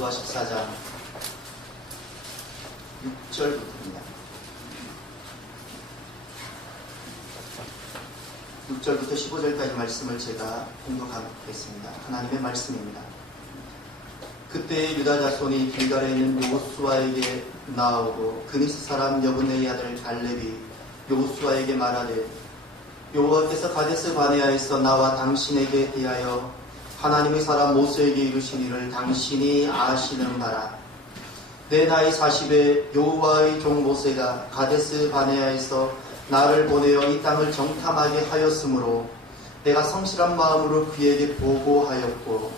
여호수아 14장 6절부터입니다. 6절부터 15절까지 말씀을 제가 공독하겠습니다. 하나님의 말씀입니다. 그때 유다 자손이 길갈에 있는 여호수아에게 나오고 그니스 사람 여분의 아들 갈렙이 여호수아에게 말하되 여호와께서 가데스 바네아에서 나와 당신에게 대하여 하나님의 사람 모세에게 이르신 일을 당신이 아시는 바라. 내 나이 40에 여호와의 종 모세가 가데스 바네아에서 나를 보내어 이 땅을 정탐하게 하였으므로 내가 성실한 마음으로 그에게 보고하였고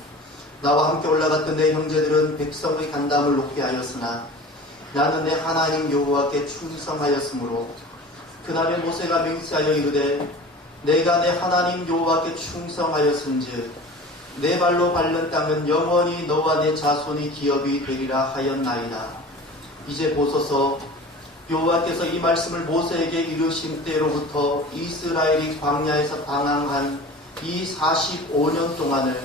나와 함께 올라갔던 내 형제들은 백성의 간담을 높게 하였으나 나는 내 하나님 여호와께 충성하였으므로 그날에 모세가 맹세하여 이르되 내가 내 하나님 여호와께 충성하였은즉 내 발로 밟는 땅은 영원히 너와 내 자손이 기업이 되리라 하였나이다. 이제 보소서 여호와께서 이 말씀을 모세에게 이르신 때로부터 이스라엘이 광야에서 방황한 이 45년 동안을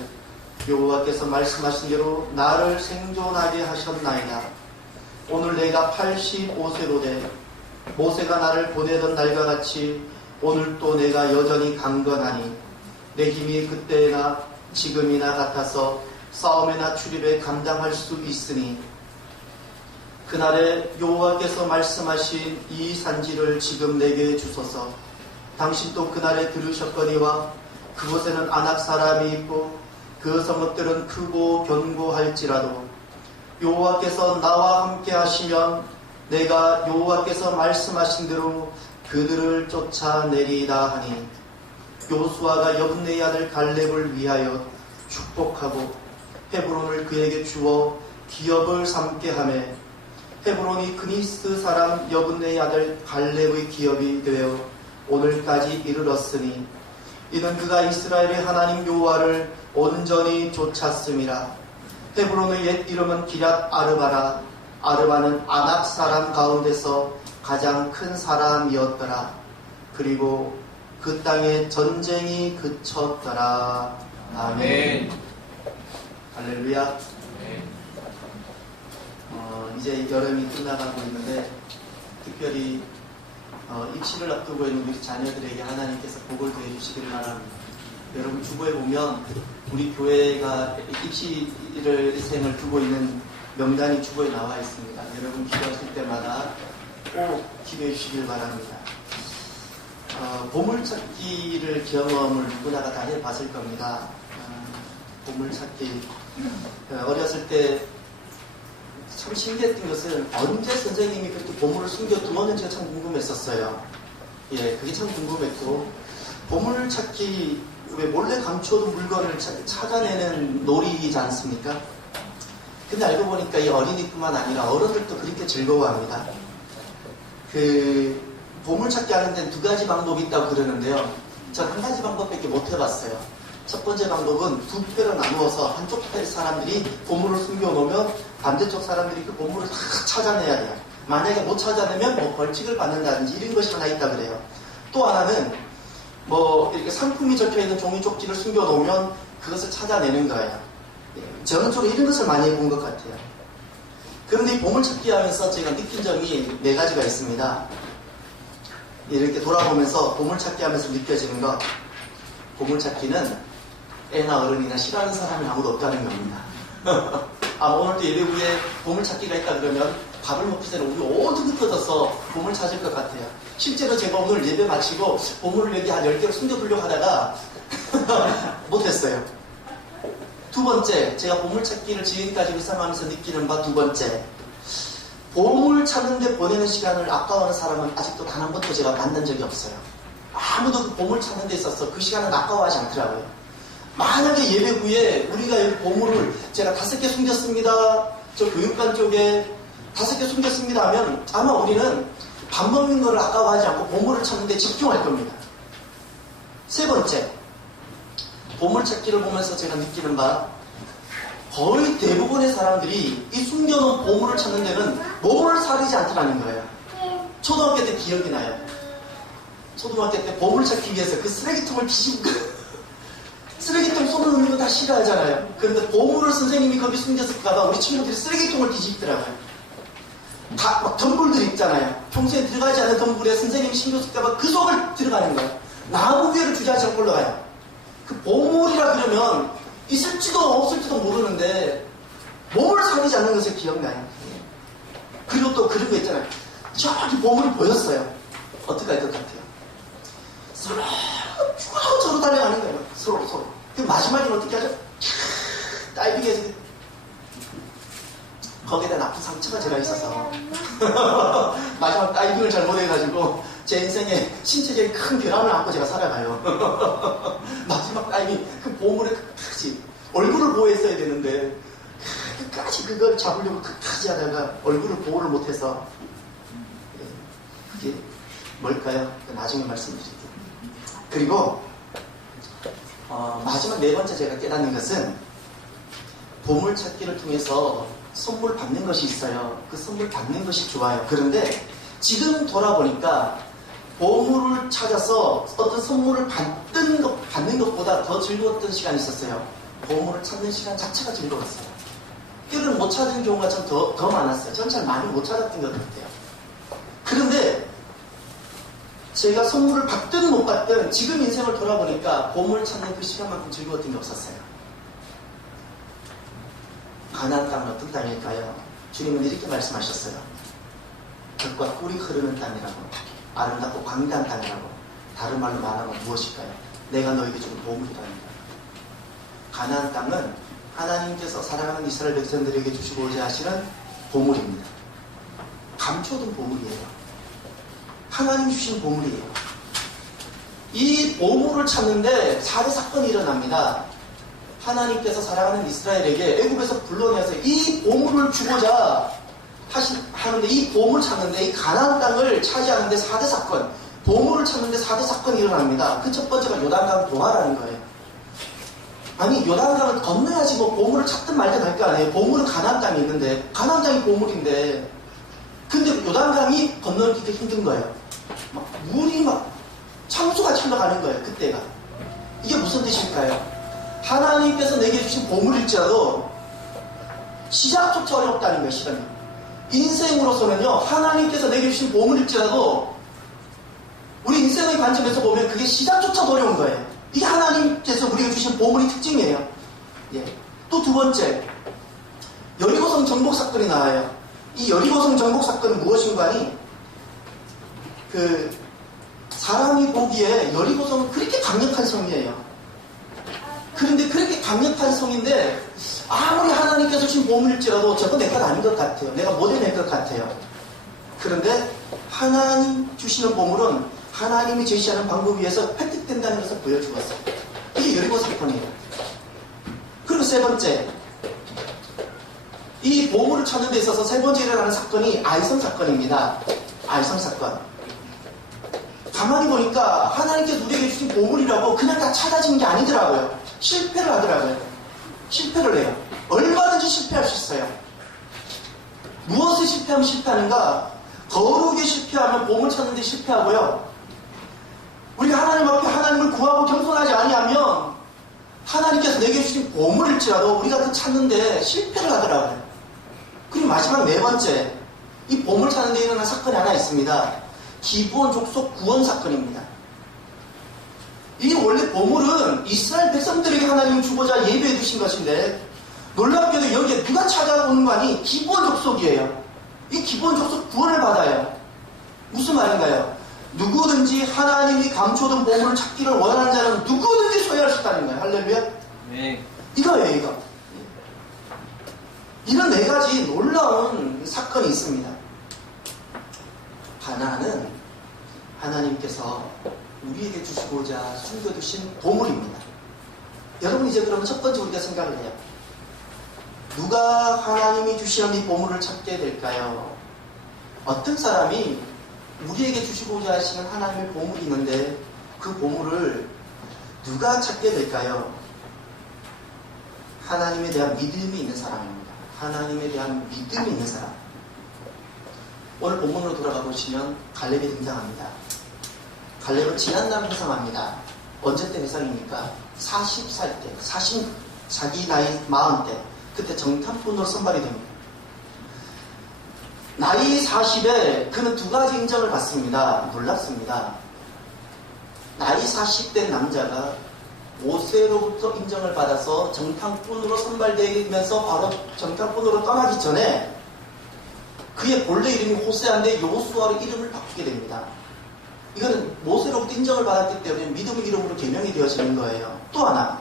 여호와께서 말씀하신 대로 나를 생존하게 하셨나이다. 오늘 내가 85세로 돼 모세가 나를 보내던 날과 같이 오늘 또 내가 여전히 강건하니 내 힘이 그때나 지금이나 같아서 싸움이나 출입에 감당할 수 있으니 그날에 여호와께서 말씀하신 이 산지를 지금 내게 주소서. 당신 또 그날에 들으셨거니와 그곳에는 아낙 사람이 있고 그 성읍들은 크고 견고할지라도 여호와께서 나와 함께 하시면 내가 여호와께서 말씀하신 대로 그들을 쫓아내리다 하니 여호수아가 여분의 아들 갈렙을 위하여 축복하고 헤브론을 그에게 주어 기업을 삼게 하며 헤브론이 그니스 사람 여분의 아들 갈렙의 기업이 되어 오늘까지 이르렀으니 이는 그가 이스라엘의 하나님 여호와를 온전히 쫓았음이라. 헤브론의 옛 이름은 기럇 아르바라. 아르바는 아낙 사람 가운데서 가장 큰 사람이었더라. 그리고 그 땅에 전쟁이 그쳤더라. 아멘. 할렐루야. 이제 여름이 끝나가고 있는데 특별히 입시를 앞두고 있는 우리 자녀들에게 하나님께서 복을 더해 주시기를 바랍니다. 여러분 주보에 보면 우리 교회가 입시생을 두고 있는 명단이 주보에 나와 있습니다. 여러분 기도하실 때마다 꼭 기도해 주시길 바랍니다. 보물찾기를 경험을 누구나가 다 해봤을 겁니다. 보물찾기 어렸을 때 참 신기했던 것은 언제 선생님이 그렇게 보물을 숨겨두었는지가 참 궁금했었어요. 예, 그게 참 궁금했고 보물찾기 왜 몰래 감춰둔 물건을 찾아내는 놀이이지 않습니까? 근데 알고 보니까 이 어린이뿐만 아니라 어른들도 그렇게 즐거워합니다. 그 보물찾기 하는 데는 두 가지 방법이 있다고 그러는데요. 전 한 가지 방법밖에 못 해봤어요. 첫 번째 방법은 두 패로 나누어서 한쪽 패 사람들이 보물을 숨겨놓으면 반대쪽 사람들이 그 보물을 다 찾아내야 돼요. 만약에 못 찾아내면 뭐 벌칙을 받는다든지 이런 것이 하나 있다 그래요. 또 하나는 뭐 이렇게 상품이 적혀있는 종이 쪽지를 숨겨놓으면 그것을 찾아내는 거예요. 저는 주로 이런 것을 많이 해본 것 같아요. 그런데 이 보물찾기 하면서 제가 느낀 점이 4가지가 있습니다. 이렇게 돌아보면서 보물찾기 하면서 느껴지는 것, 보물찾기는 애나 어른이나 싫어하는 사람이 아무도 없다는 겁니다. 오늘도 예배 후에 보물찾기가 있다 그러면 밥을 먹기 전에 우리 모두 흩어져서 보물 찾을 것 같아요. 실제로 제가 오늘 예배 마치고 보물을 여기 한 10개를 숨겨두려고 하다가 못했어요. 두 번째, 제가 보물찾기를 지금까지 일상하면서 느끼는 바 두 번째, 보물 찾는데 보내는 시간을 아까워하는 사람은 아직도 단 한 번도 제가 만난 적이 없어요. 아무도 그 보물 찾는 데 있어서 그 시간을 아까워하지 않더라고요. 만약에 예배 후에 우리가 여기 보물을 제가 5개 숨겼습니다. 저 교육관 쪽에 5개 숨겼습니다 하면 아마 우리는 밥 먹는 거를 아까워하지 않고 보물을 찾는 데 집중할 겁니다. 세 번째, 보물찾기를 보면서 제가 느끼는 바 거의 대부분의 사람들이 이 숨겨놓은 보물을 찾는 데는 몸을 사리지 않더라는 거예요. 초등학교 때 기억이 나요. 초등학교 때 보물찾기 위해서 그 쓰레기통을 뒤집고 쓰레기통 손을 넣는 거 다 싫어하잖아요. 그런데 보물을 선생님이 거기 숨겼을까봐 우리 친구들이 쓰레기통을 뒤집더라고요. 다 막 덤불들 있잖아요. 평소에 들어가지 않은 덤불에 선생님이 숨겼을까봐 그 속을 들어가는 거예요. 나무 위를 주저앉아 올라가요. 그 보물이라 그러면 있을지도 없을지도 모르는데 몸을 사리지 않는 것을 기억나요. 그리고 또 그런 거 있잖아요. 저기 보물이 보였어요. 어떻게 할 것 같아요? 서로 서로 달려가는 거예요. 서로. 그 마지막에 어떻게 하죠? 다이빙해서 거기에다 나쁜 상처가 제가 있어서 마지막 다이빙을 잘못해가지고 제 인생에 신체적인 큰 변화를 안고 제가 살아가요. 마지막 다이빙 그 보물에 끝까지 얼굴을 보호했어야 되는데 끝까지 그걸 잡으려고 끝까지 하다가 얼굴을 보호를 못해서 그게 뭘까요? 나중에 말씀드릴게요. 그리고 마지막 네 번째 제가 깨닫는 것은 보물 찾기를 통해서 선물 받는 것이 있어요. 그 선물 받는 것이 좋아요. 그런데 지금 돌아보니까 보물을 찾아서 어떤 선물을 받는 것보다 더 즐거웠던 시간이 있었어요. 보물을 찾는 시간 자체가 즐거웠어요. 뼈를 못 찾은 경우가 좀 더 많았어요. 전 잘 많이 못 찾았던 것 같아요. 그런데 제가 선물을 받든 못 받든 지금 인생을 돌아보니까 보물 찾는 그 시간만큼 즐거웠던 게 없었어요. 가나안 땅은 어떤 땅일까요? 주님은 이렇게 말씀하셨어요. 젖과 꿀이 흐르는 땅이라고, 아름답고 광대한 땅이라고, 다른 말로 말하면 무엇일까요? 내가 너에게 준 보물이다. 가나안 땅은 하나님께서 사랑하는 이스라엘 백성들에게 주시고자 하시는 보물입니다. 감춰둔 보물이에요. 하나님 주신 보물이에요. 이 보물을 찾는데 4대 사건이 일어납니다. 하나님께서 사랑하는 이스라엘에게 애굽에서 불러내서 이 보물을 주고자 하는데 이 보물 찾는데 이 가나안 땅을 차지하는데 4대 사건, 보물을 찾는데 4대 사건이 일어납니다. 그 첫 번째가 요단강 동화라는 거예요. 아니 요단강을 건너야지 뭐 보물을 찾든 말든 할 거 아니에요. 보물은 가나안 땅이 있는데 가나안 땅이 보물인데 근데 요단강이 건너기가 힘든 거예요. 막 물이 막 창수가 흘러가는 거예요. 그때가. 이게 무슨 뜻일까요? 하나님께서 내게 주신 보물일지라도 시작조차 어렵다는 거예요. 시간이. 인생으로서는요. 하나님께서 내게 주신 보물일지라도 우리 인생의 관점에서 보면 그게 시작조차 어려운 거예요. 이게 하나님께서 우리가 주신 보물의 특징이에요. 예. 또 두 번째 여리고성 정복 사건이 나와요. 이 여리고성 정복 사건은 무엇인가 하니 사람이 보기에 여리고성은 그렇게 강력한 성이에요. 그런데 그렇게 강력한 성인데 아무리 하나님께서 주신 보물일지라도 저거 내 것 아닌 것 같아요. 내가 못 해낼 것 같아요. 그런데 하나님 주시는 보물은 하나님이 제시하는 방법 위에서 획득된다는 것을 보여주었어요. 이게 여리고 사건이에요. 그리고 세 번째, 이 보물을 찾는 데 있어서 세 번째 일어나는 사건이 아이성 사건입니다. 아이성 사건. 가만히 보니까 하나님께서 우리에게 주신 보물이라고 그냥 다 찾아지는 게 아니더라고요. 실패를 하더라고요. 실패를 해요. 얼마든지 실패할 수 있어요. 무엇에 실패하면 실패하는가? 거룩에 실패하면 보물 찾는 데 실패하고요. 우리가 하나님 앞에 하나님을 구하고 겸손하지 아니하면 하나님께서 내게 주신 보물일지라도 우리가 그 찾는데 실패를 하더라고요. 그리고 마지막 네 번째, 이 보물 찾는 데 일어난 사건이 하나 있습니다. 기브온 족속 구원 사건입니다. 이 원래 보물은 이스라엘 백성들에게 하나님이 주고자 예배해 주신 것인데 놀랍게도 여기에 누가 찾아오는 거 아니? 기브온 족속이에요. 이 기브온 족속 구원을 받아요. 무슨 말인가요? 누구든지 하나님이 감춰둔 보물을 찾기를 원하는 자는 누구든지 소유할 수 있다는 거예요. 할렐루야? 네. 이거예요, 이거. 이런 네 가지 놀라운 사건이 있습니다. 하나는 하나님께서 우리에게 주시고자 숨겨두신 보물입니다. 여러분 이제 그러면 첫 번째 우리가 생각을 해요. 누가 하나님이 주시는 이 보물을 찾게 될까요? 어떤 사람이 우리에게 주시고자 하시는 하나님의 보물이 있는데 그 보물을 누가 찾게 될까요? 하나님에 대한 믿음이 있는 사람입니다. 하나님에 대한 믿음이 있는 사람. 오늘 본문으로 돌아가 보시면 갈렙이 등장합니다. 갈렙은 지난날 회상합니다. 언제 때 회상입니까? 40살 때, 자기 나이 40대, 그때 정탐꾼으로 선발이 됩니다. 나이 40에 그는 두 가지 인정을 받습니다. 놀랍습니다. 나이 40대 남자가 모세로부터 인정을 받아서 정탐꾼으로 선발되면서 바로 정탐꾼으로 떠나기 전에 그의 본래 이름이 호세아인데 여호수아로 이름을 바꾸게 됩니다. 이거는 모세로부터 인정을 받았기 때문에 믿음의 이름으로 개명이 되어지는 거예요. 또 하나,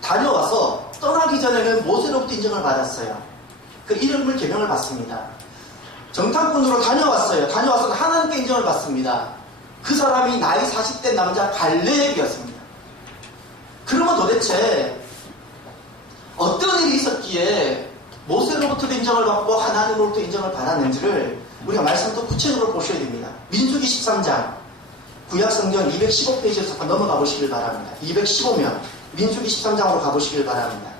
다녀와서 떠나기 전에는 모세로부터 인정을 받았어요. 그 이름을 개명을 받습니다. 정탐꾼으로 다녀왔어요. 다녀와서 하나님께 인정을 받습니다. 그 사람이 나이 40대 남자 갈렙이었습니다. 그러면 도대체 어떤 일이 있었기에 모세로부터 인정을 받고 하나님으로부터 인정을 받았는지를 우리가 말씀도 구체적으로 보셔야 됩니다. 민수기 13장 구약성경 215페이지에서 한번 넘어가 보시길 바랍니다. 215면 민수기 13장으로 가보시길 바랍니다.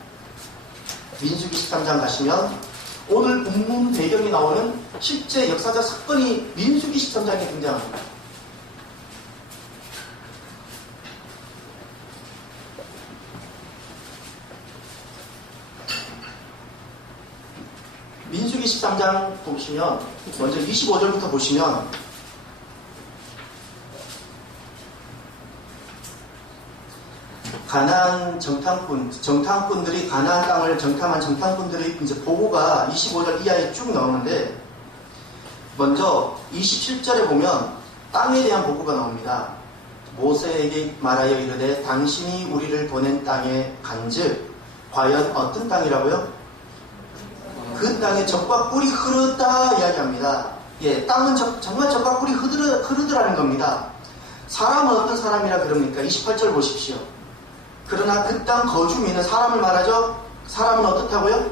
민수기 13장 가시면 오늘 본문 배경이 나오는 실제 역사적 사건이 민수기 13장에 등장합니다. 민수기 13장 보시면 먼저 25절부터 보시면 가나안 정탐꾼들이 가나안 땅을 정탐한 정탐꾼들의 이제 보고가 25절 이하에 쭉 나오는데 먼저 27절에 보면 땅에 대한 보고가 나옵니다. 모세에게 말하여 이르되 당신이 우리를 보낸 땅에 간즉 과연 어떤 땅이라고요? 그 땅에 젖과 꿀이 흐르다 이야기합니다. 예, 땅은 정말 젖과 꿀이 흐르더라는 겁니다. 사람은 어떤 사람이라 그럽니까? 28절 보십시오. 그러나 그 땅 거주민은 사람을 말하죠. 사람은 어떻다고요?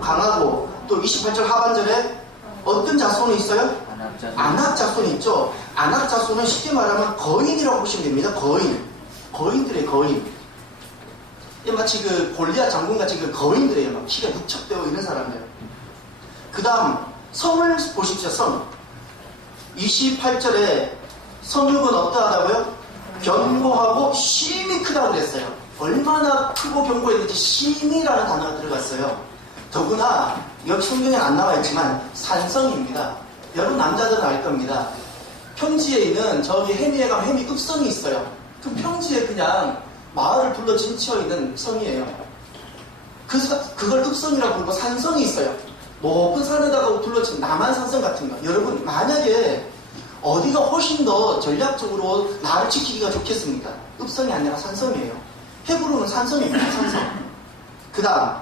강하고 또 28절 하반절에 어떤 자손이 있어요? 안악 자손이 있죠. 안악 자손은 쉽게 말하면 거인이라고 보시면 됩니다. 거인들의 거인. 마치 그 골리앗 장군같이 그 거인들이에요. 막 키가 무척되고 이런 사람들. 그 다음 성을 보십시오. 성 28절에 성읍은 어떠하다고요? 견고하고 심히 크다고 그랬어요. 얼마나 크고 견고했는지 심이라는 단어가 들어갔어요. 더구나 여기 성경에 안 나와 있지만 산성입니다. 여러분 남자들은 알 겁니다. 평지에 있는 저기 해미에 가면 해미 읍성이 있어요. 그 평지에 그냥 마을을 둘러 진치어 있는 성이에요. 그걸 읍성이라고 부르고 산성이 있어요. 높은 산에다가 둘러진 남한산성 같은 거. 여러분 만약에 어디가 훨씬 더 전략적으로 나를 지키기가 좋겠습니까? 읍성이 아니라 산성이에요. 헤브론은 산성입니다. 산성. 그 다음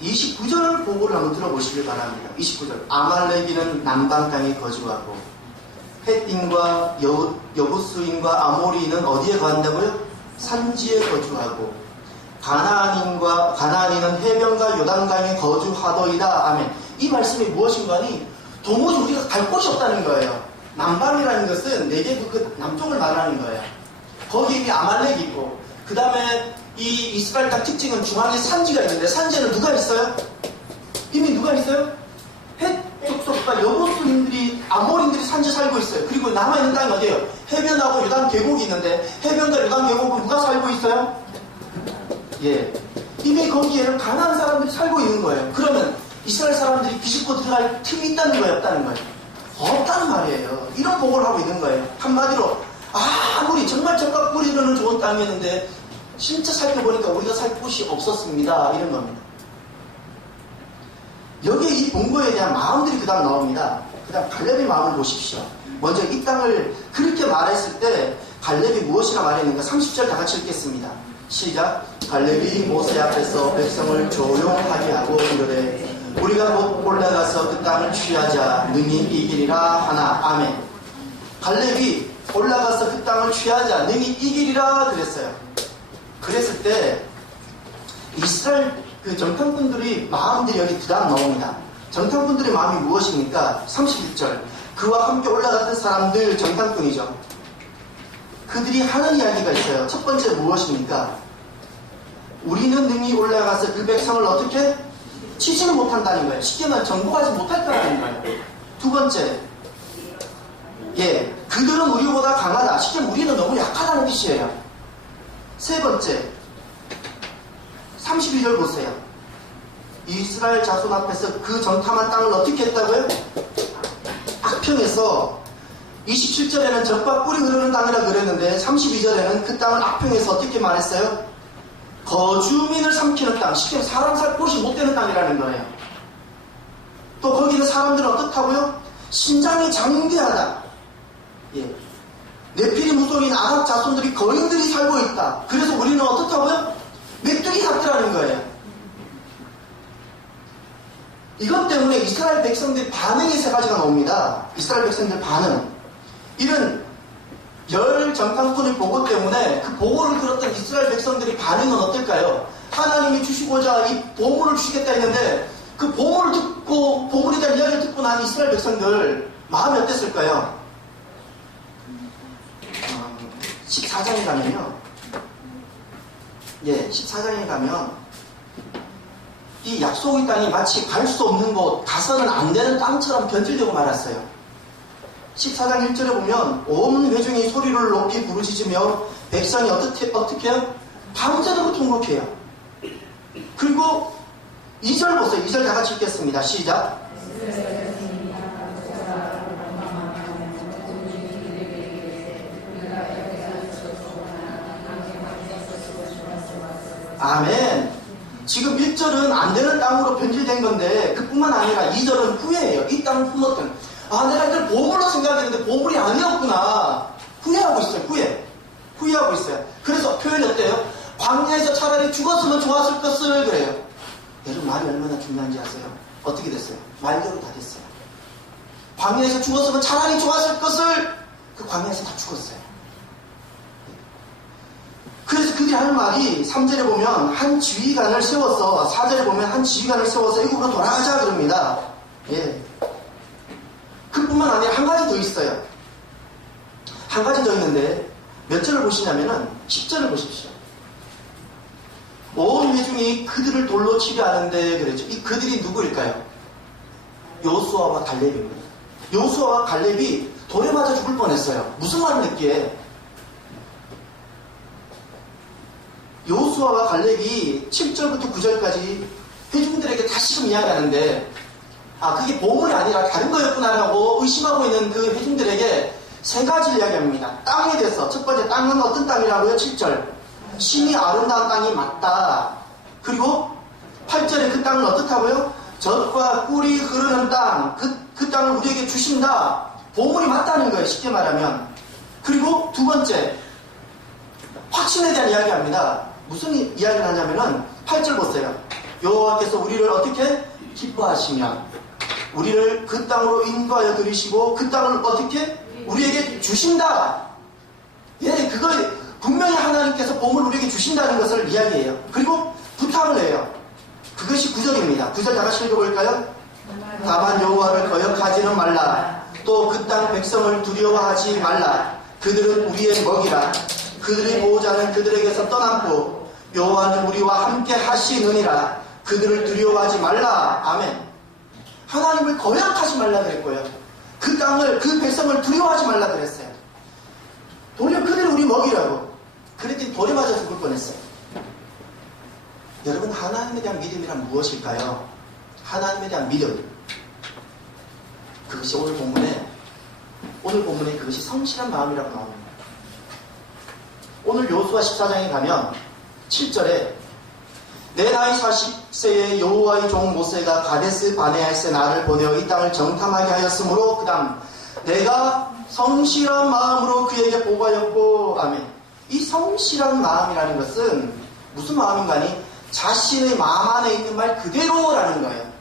29절 보고를 한번 들어보시길 바랍니다. 29절 아말렉인은 남방 땅에 거주하고 헷인과 여부스인과 아모리인은 어디에 거한다고요? 산지에 거주하고 가나안인은 해변과 요단강에 거주하더이다. 아멘. 이 말씀이 무엇인가 하니 도무지 우리가 갈 곳이 없다는 거예요. 남방이라는 것은 네게부 그 남쪽을 말하는 거예요. 거기 이미 아말렉이 있고 그 다음에 이 이스라엘 땅 특징은 중앙에 산지가 있는데 산지에는 누가 있어요? 이미 누가 있어요? 헷 족속과 여부스인들이 아모린들이 산지 살고 있어요. 그리고 남아있는 땅이 어디예요? 해변하고 요단 계곡이 있는데 해변과 요단 계곡은 누가 살고 있어요? 예, 이미 거기에는 가나안 사람들이 살고 있는 거예요. 그러면 이스라엘 사람들이 비집고 들어갈 틈이 있다는 거예요? 없다는 거예요? 없다는 말이에요. 이런 보고를 하고 있는 거예요. 한마디로 아무리 정말 젖과 꿀이 흐르는 좋은 땅이었는데 진짜 살펴보니까 우리가 살 곳이 없었습니다. 이런 겁니다. 여기에 이 본거에 대한 마음들이 그 다음 나옵니다. 그 다음 갈렙의 마음을 보십시오. 먼저 이 땅을 그렇게 말했을 때 갈렙이 무엇이라 말했는가? 30절 다 같이 읽겠습니다. 시작. 갈렙이 모세 앞에서 백성을 조용하게 하고 이르되 우리가 곧 올라가서 그 땅을 취하자 능히 이기리라 하나. 아멘. 갈렙이 올라가서 그 땅을 취하자 능히 이기리라 그랬어요. 그랬을 때 이스라엘 그 정탐꾼들의 마음들이 여기 그 다음 나옵니다. 정탐꾼들의 마음이 무엇입니까? 31절. 그와 함께 올라갔던 사람들 정탐꾼이죠. 그들이 하는 이야기가 있어요. 첫 번째 무엇입니까? 우리는 능히 올라가서 그 백성을 어떻게? 치지는 못한다는 거예요. 쉽게 말하면 정복하지 못할 거라는 거예요. 두 번째, 예, 그들은 우리보다 강하다. 쉽게 우리는 너무 약하다는 뜻이에요. 세 번째, 32절 보세요. 이스라엘 자손 앞에서 그 정탐한 땅을 어떻게 했다고요? 악평해서 27절에는 젖과 꿀이 흐르는 땅이라 그랬는데 32절에는 그 땅을 악평해서 어떻게 말했어요? 거주민을 삼키는 땅, 쉽게 사람 살 곳이 못 되는 땅이라는 거예요. 또 거기는 사람들은 어떻다고요? 신장이 장대하다. 예. 네피리 무속인 아랍 자손들이 거인들이 살고 있다. 그래서 우리는 어떻다고요? 메뚜기 같더라는 거예요. 이것 때문에 이스라엘 백성들의 반응이 세 가지가 나옵니다. 이스라엘 백성들 반응. 이런 열 정탐꾼의 보고 때문에 그 보고를 들었던 이스라엘 백성들의 반응은 어떨까요? 하나님이 주시고자 이 보물을 주시겠다 했는데 그 보물을 듣고 보물에 대한 이야기를 듣고 난 이스라엘 백성들 마음이 어땠을까요? 14장에 가면요. 예, 14장에 가면 이 약속의 땅이 마치 갈 수 없는 곳, 가서는 안 되는 땅처럼 변질되고 말았어요. 14장 1절에 보면 온 회중이 소리를 높이 부르짖으며 백성이 어떻게 해요? 밤새도록 통곡해요. 그리고 2절 보세요. 2절 다 같이 읽겠습니다. 시작. 아멘. 지금 1절은 안 되는 땅으로 변질된 건데 그뿐만 아니라 2절은 후회예요. 이 땅을 품었던. 아, 내가 이걸 보물로 생각했는데 보물이 아니었구나. 후회하고 있어요. 후회하고 있어요. 그래서 표현이 어때요? 광야에서 차라리 죽었으면 좋았을 것을 그래요. 여러분 말이 얼마나 중요한지 아세요? 어떻게 됐어요? 말대로 다 됐어요. 광야에서 죽었으면 차라리 좋았을 것을 그 광야에서 다 죽었어요. 그래서 그들이 하는 말이 3절에 보면 한 지휘관을 세워서 4절에 보면 한 지휘관을 세워서 애국으로 돌아가자 그럽니다. 예. 그뿐만 아니라 한 가지 더 있어요. 한 가지 더 있는데 몇 절을 보시냐면은 10절을 보십시오. 온 회중이 그들을 돌로 치려 하는데 그랬죠. 이 그들이 누구일까요? 여호수아와 갈렙입니다. 여호수아와 갈렙이 돌에 맞아 죽을 뻔했어요. 무슨 말을 했기에? 여호수아와 갈렙이 7절부터 9절까지 회중들에게 다시금 이야기하는데 그게 보물이 아니라 다른 거였구나라고 의심하고 있는 그 회중들에게 세 가지를 이야기합니다. 땅에 대해서 첫 번째 땅은 어떤 땅이라고요? 7절 심히 아름다운 땅이 맞다. 그리고 8절에 그 땅은 어떻다고요? 젖과 꿀이 흐르는 땅, 그 땅을 우리에게 주신다. 보물이 맞다는 거예요. 쉽게 말하면. 그리고 두 번째 확신에 대한 이야기합니다. 무슨 이야기를 하냐면은 8절 보세요. 여호와께서 우리를 어떻게 기뻐하시면 우리를 그 땅으로 인도하여 들이시고 그 땅을 어떻게 우리에게 주신다. 예, 그거 분명히 하나님께서 보물을 우리에게 주신다는 것을 이야기해요. 그리고 부탁을 해요. 그것이 9절입니다. 9절 다 같이 읽어볼까요? 다만 여호와를 거역하지는 말라. 또 그 땅 백성을 두려워하지 말라. 그들은 우리의 먹이라. 그들의 보호자는 그들에게서 떠났고 여호와는 우리와 함께 하시느니라. 그들을 두려워하지 말라. 아멘. 하나님을 거역하지 말라 그랬고요. 그 땅을, 그 백성을 두려워하지 말라 그랬어요. 도리어 그들을 우리 먹이라고. 그랬더니 돌에 맞아 죽을 뻔했어요. 여러분, 하나님에 대한 믿음이란 무엇일까요? 하나님에 대한 믿음. 그것이 오늘 본문에 그것이 성실한 마음이라고 나옵니다. 오늘 여호수아 14장에 가면 7절에 내 나이 40세에 여호와의 종 모세가 가데스 바네아에서 나를 보내어 이 땅을 정탐하게 하였으므로 그 다음 내가 성실한 마음으로 그에게 보고하였고 아멘. 이 성실한 마음이라는 것은 무슨 마음인가 하니 자신의 마음 안에 있는 말 그대로라는 거예요.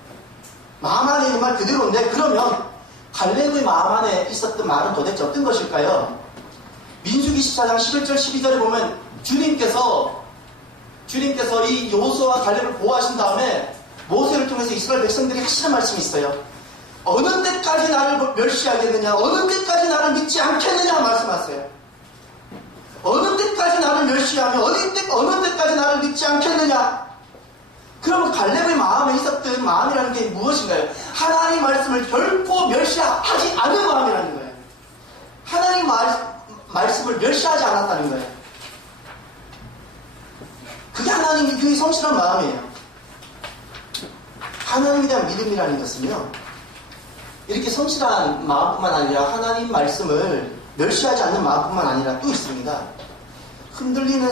마음 안에 있는 말 그대로인데 그러면 갈렙의 마음 안에 있었던 말은 도대체 어떤 것일까요? 민수기 14장 11절 12절에 보면 주님께서 이 여호수아와 갈렙을 보호하신 다음에 모세를 통해서 이스라엘 백성들이 하시는 말씀이 있어요. 어느 때까지 나를 멸시하겠느냐, 어느 때까지 나를 믿지 않겠느냐 말씀하세요. 어느 때까지 나를 멸시하며 어느 때까지 나를 믿지 않겠느냐. 그러면 갈렙의 마음에 있었던 마음이라는 게 무엇인가요? 하나님 말씀을 결코 멸시하지 않은 마음이라는 거예요. 하나님 말씀을 멸시하지 않았다는 거예요. 그게 하나님이 그의 성실한 마음이에요. 하나님에 대한 믿음이라는 것은요, 이렇게 성실한 마음뿐만 아니라 하나님 말씀을 멸시하지 않는 마음뿐만 아니라 또 있습니다. 흔들리는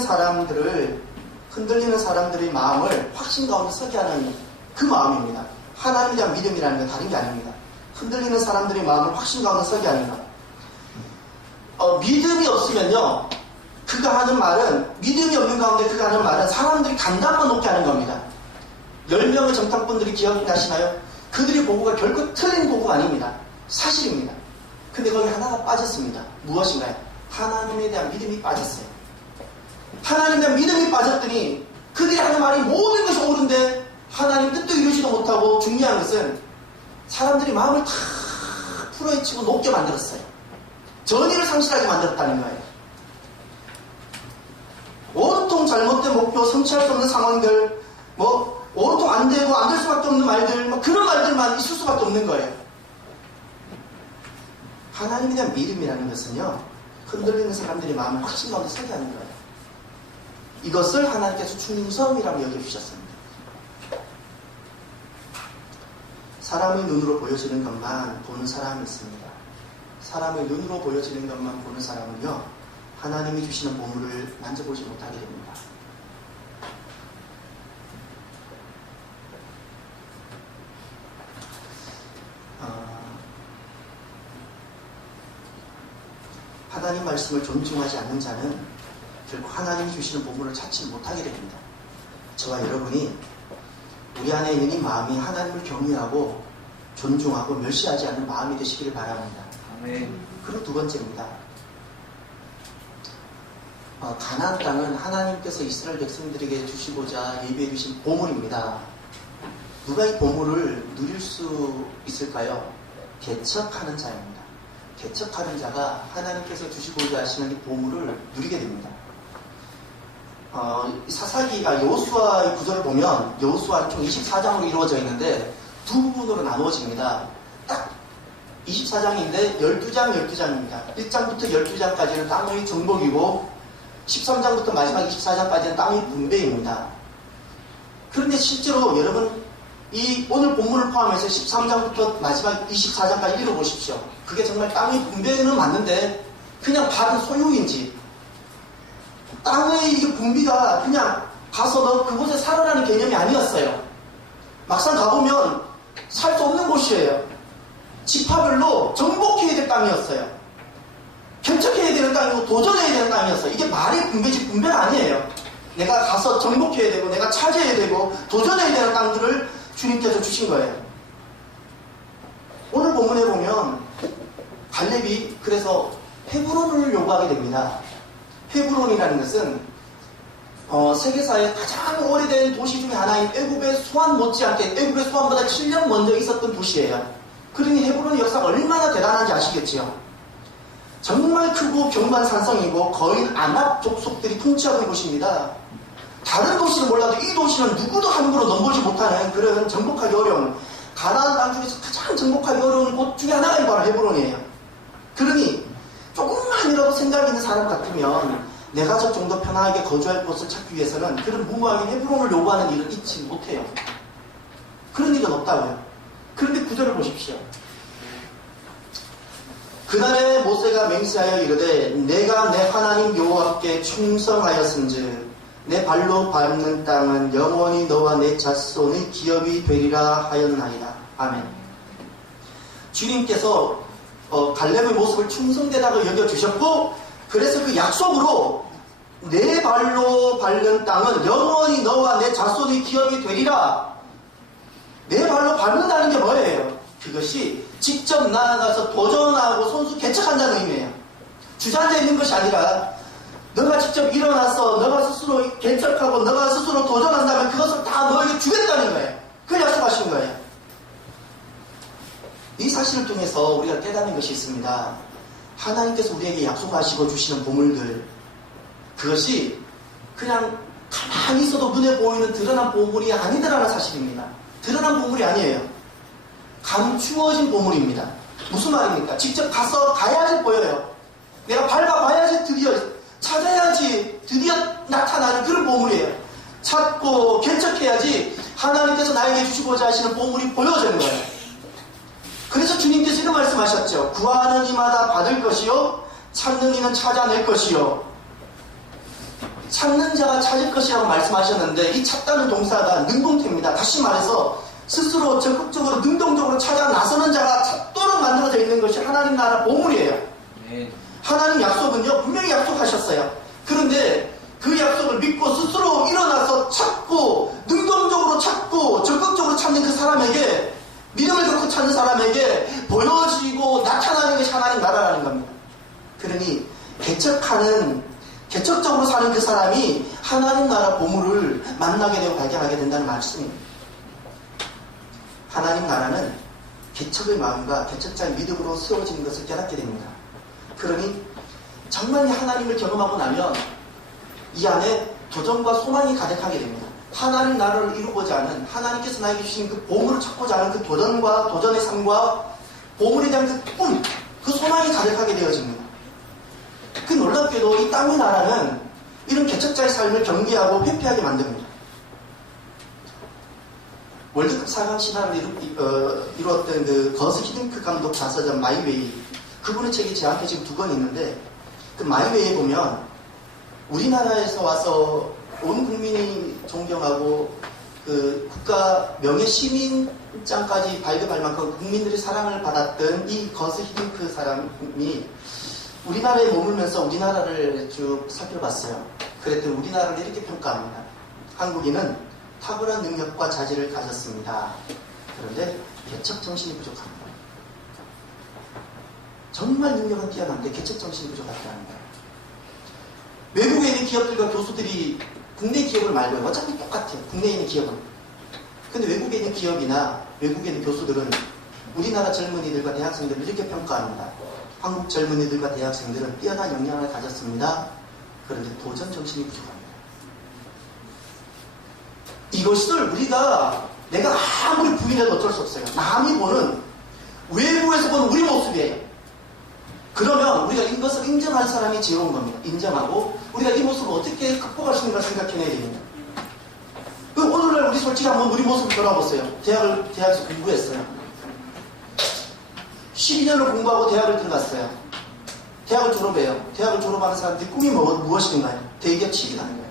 사람들의 마음을 확신 가운데 서게 하는 그 마음입니다. 하나님에 대한 믿음이라는 건 다른 게 아닙니다. 흔들리는 사람들의 마음을 확신 가운데 서게 하는 것. 믿음이 없으면요, 그가 하는 말은, 믿음이 없는 가운데 그가 하는 말은 사람들이 간단만 높게 하는 겁니다. 10명의 정탐꾼들이 기억나시나요? 그들의 보고가 결코 틀린 보고가 아닙니다. 사실입니다. 근데 거기 하나가 빠졌습니다. 무엇인가요? 하나님에 대한 믿음이 빠졌어요. 하나님에 대한 믿음이 빠졌더니 그들이 하는 말이 모든 것이 옳은데 하나님 뜻도 이루지도 못하고, 중요한 것은 사람들이 마음을 다 풀어헤치고 높게 만들었어요. 전의를 상실하게 만들었다는 거예요. 온통 잘못된 목표, 성취할 수 없는 상황들, 온통 안 되고 안 될 수밖에 없는 말들, 그런 말들만 있을 수밖에 없는 거예요. 하나님에 대한 믿음이라는 것은요, 흔들리는 사람들의 마음을 확신 가운데 서게 하는 거예요. 이것을 하나님께서 충성이라고 여겨주셨습니다. 사람의 눈으로 보여지는 것만 보는 사람이 있습니다. 사람의 눈으로 보여지는 것만 보는 사람은요, 하나님이 주시는 보물을 만져보지 못하게 됩니다. 하나님 말씀을 존중하지 않는 자는 결국 하나님이 주시는 보물을 찾지 못하게 됩니다. 저와 여러분이 우리 안에 있는 이 마음이 하나님을 경외하고 존중하고 멸시하지 않는 마음이 되시기를 바랍니다. 아멘. 그리고 두 번째입니다. 가나안 땅은 하나님께서 이스라엘 백성들에게 주시고자 예비해 주신 보물입니다. 누가 이 보물을 누릴 수 있을까요? 개척하는 자입니다. 개척하는 자가 하나님께서 주시고자 하시는 이 보물을 누리게 됩니다. 사사기가 여호수아의 구절을 보면 여호수아 총 24장으로 이루어져 있는데 두 부분으로 나누어집니다. 딱 24장인데 12장입니다. 1장부터 12장까지는 땅의 정복이고 13장부터 마지막 24장까지는 땅의 분배입니다. 그런데 실제로 여러분 이 오늘 본문을 포함해서 13장부터 마지막 24장까지 읽어보십시오. 그게 정말 땅의 분배는 맞는데 그냥 받은 소유인지, 땅의 이게 분비가 그냥 가서 너 그곳에 살아라는 개념이 아니었어요. 막상 가보면 살 수 없는 곳이에요. 지파별로 정복해야 될 땅이었어요. 개척해야 되는 땅이고 도전해야 되는 땅이었어요. 이게 말이 분배지 분배가 아니에요. 내가 가서 정복해야 되고 내가 차지해야 되고 도전해야 되는 땅들을 주님께서 주신 거예요. 오늘 본문에 보면 갈렙이 그래서 헤브론을 요구하게 됩니다. 헤브론이라는 것은 세계사의 가장 오래된 도시 중에 하나인 애굽의 수완 못지않게 애굽의 수완보다 7년 먼저 있었던 도시예요. 그러니 헤브론의 역사가 얼마나 대단한지 아시겠지요. 정말 크고 경관산성이고 거인 아낙 족속들이 통치하던 곳입니다. 다른 도시는 몰라도 이 도시는 누구도 함부로 넘보지 못하는 그런 정복하기 어려운, 가나안 땅 중에서 가장 정복하기 어려운 곳 중에 하나가 바로 헤브론이에요. 그러니 조금만이라도 생각 있는 사람 같으면 내가 저 정도 편하게 거주할 곳을 찾기 위해서는 그런 무모하게 헤브론을 요구하는 일을 잊지 못해요. 그런 일은 없다고요. 그런데 구절을 보십시오. 그날에 모세가 맹세하여 이르되 내가 내 하나님 여호와께 충성하였은즉 내 발로 밟는 땅은 영원히 너와 내 자손의 기업이 되리라 하였나이다. 아멘. 주님께서 갈렙의 모습을 충성되다고 여겨주셨고, 그래서 그 약속으로 내 발로 밟는 땅은 영원히 너와 내 자손의 기업이 되리라. 내 발로 밟는다는 게 뭐예요? 그것이 직접 나아가서 도전하고 손수 개척한다는 의미예요. 주저앉아 있는 것이 아니라 너가 직접 일어나서 너가 스스로 개척하고 너가 스스로 도전한다면 그것을 다 너에게 주겠다는 거예요. 그걸 약속하신 거예요. 이 사실을 통해서 우리가 깨닫는 것이 있습니다. 하나님께서 우리에게 약속하시고 주시는 보물들, 그것이 그냥 가만히 있어도 눈에 보이는 드러난 보물이 아니더라는 사실입니다. 드러난 보물이 아니에요. 감추어진 보물입니다. 무슨 말입니까? 직접 가서 가야지 보여요. 내가 밟아봐야지 드디어 찾아야지 드디어 나타나는 그런 보물이에요. 찾고 개척해야지 하나님께서 나에게 주시고자 하시는 보물이 보여지는 거예요. 그래서 주님께서 이런 말씀하셨죠. 구하는 이마다 받을 것이요 찾는 이는 찾아낼 것이요. 찾는 자가 찾을 것이라고 말씀하셨는데 이 찾다는 동사가 능동태입니다. 다시 말해서 스스로 적극적으로 능동적으로 찾아 나서는 자가 찾도록 만들어져 있는 것이 하나님 나라 보물이에요. 네. 하나님 약속은요 분명히 약속하셨어요. 그런데 그 약속을 믿고 스스로 일어나서 찾고 능동적으로 찾고 적극적으로 찾는 그 사람에게 믿음을 갖고 찾는 사람에게 보여지고 나타나는 것이 하나님 나라라는 겁니다. 그러니 개척적으로 사는 그 사람이 하나님 나라 보물을 만나게 되고 발견하게 된다는 말씀입니다. 하나님 나라는 개척의 마음과 개척자의 믿음으로 세워지는 것을 깨닫게 됩니다. 그러니 정말 하나님을 경험하고 나면 이 안에 도전과 소망이 가득하게 됩니다. 하나님 나라를 이루고자 하는 하나님께서 나에게 주신 그 보물을 찾고자 하는 그 도전의 삶과 보물에 대한 그 꿈, 그 소망이 가득하게 되어집니다. 그 놀랍게도 이 땅의 나라는 이런 개척자의 삶을 경계하고 회피하게 만듭니다. 월드컵 4강 신화를 이루었던 그 거스 히딩크 감독 자서전 마이웨이, 그분의 책이 제 앞에 지금 2권 있는데 그 마이웨이에 보면 우리나라에서 와서 온 국민이 존경하고 그 국가 명예 시민장까지 발급할 만큼 국민들의 사랑을 받았던 이 거스 히딩크 사람이 우리나라에 머물면서 우리나라를 쭉 살펴봤어요. 그랬더니 우리나라를 이렇게 평가합니다. 한국인은 탁월한 능력과 자질을 가졌습니다. 그런데 개척 정신이 부족합니다. 정말 능력은 뛰어난데 개척 정신이 부족하다는 거예요. 외국에 있는 기업들과 교수들이 국내 기업을 말고요. 어차피 똑같아요. 국내에 있는 기업은. 근데 외국에 있는 기업이나 외국에 있는 교수들은 우리나라 젊은이들과 대학생들을 이렇게 평가합니다. 한국 젊은이들과 대학생들은 뛰어난 역량을 가졌습니다. 그런데 도전 정신이 부족합니다. 이것을 내가 아무리 부인해도 어쩔 수 없어요. 남이 보는, 외부에서 보는 우리 모습이에요. 그러면 우리가 이것을 인정할 사람이 지혜로운 겁니다. 인정하고 우리가 이 모습을 어떻게 극복할 수 있는가 생각해내야 됩니다. 오늘날 우리 솔직히 한번 우리 모습을 돌아보세요. 대학에서 공부했어요. 12년을 공부하고 대학을 들어갔어요. 대학을 졸업해요. 대학을 졸업하는 사람들이 꿈이 무엇인가요? 대기업 취직하는 거예요.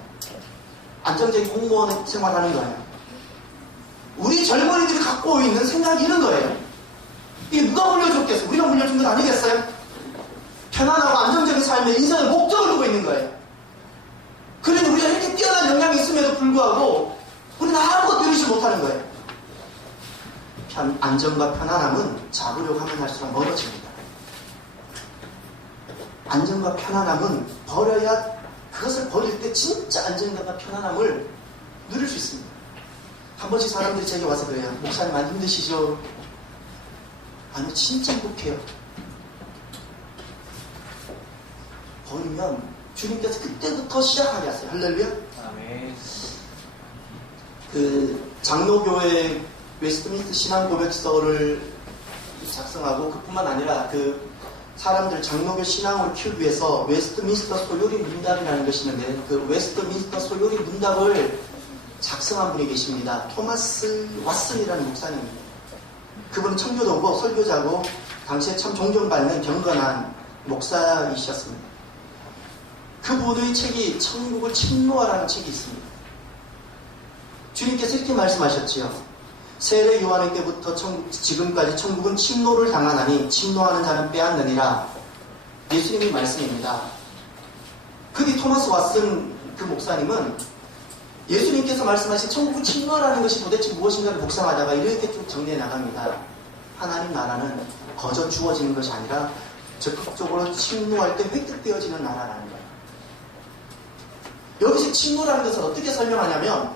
안정적인 공무원 생활하는 거예요. 우리 젊은이들이 갖고 있는 생각이 이런 거예요. 이게 누가 물려줬겠어요? 우리가 물려준 건 아니겠어요? 편안하고 안정적인 삶에 인생의 목적을 두고 있는 거예요. 그런데 우리가 이렇게 뛰어난 역량이 있음에도 불구하고 우리는 아무것도 이루지 못하는 거예요. 안정과 편안함은 잡으려고 하면 할수록 멀어집니다. 안정과 편안함은 그것을 버릴 때 진짜 안정감과 편안함을 누릴 수 있습니다. 한 번씩 사람들이 제게 와서 그래요. 목사님 많이 힘드시죠? 아니요, 진짜 행복해요. 버리면 주님께서 그때부터 시작하게 하세요. 할렐루야. 아멘. 그 장로교회 웨스트민스터 신앙고백서를 작성하고 그뿐만 아니라 그 사람들 장로교 신앙을 키우기 위해서 웨스트민스터 소요리 문답이라는 것이 있는데 그 웨스트민스터 소요리 문답을 작성한 분이 계십니다. 토마스 왓슨이라는 목사님입니다. 그분은 청교도고 설교자고 당시에 참 존경받는 경건한 목사이셨습니다. 그분의 책이 천국을 침노하라는 책이 있습니다. 주님께서 이렇게 말씀하셨지요. 세례 요한의 때부터 지금까지 천국은 침노를 당하나니 침노하는 자는 빼앗느니라. 예수님의 말씀입니다. 근데 토마스 왓슨 그 목사님은 예수님께서 말씀하신 천국을 침노하라는 것이 도대체 무엇인가를 묵상하다가 이렇게 쭉 정리해 나갑니다. 하나님 나라는 거저 주어지는 것이 아니라 적극적으로 침노할 때 획득되어지는 나라라는 거예요. 여기서 침노라는 것을 어떻게 설명하냐면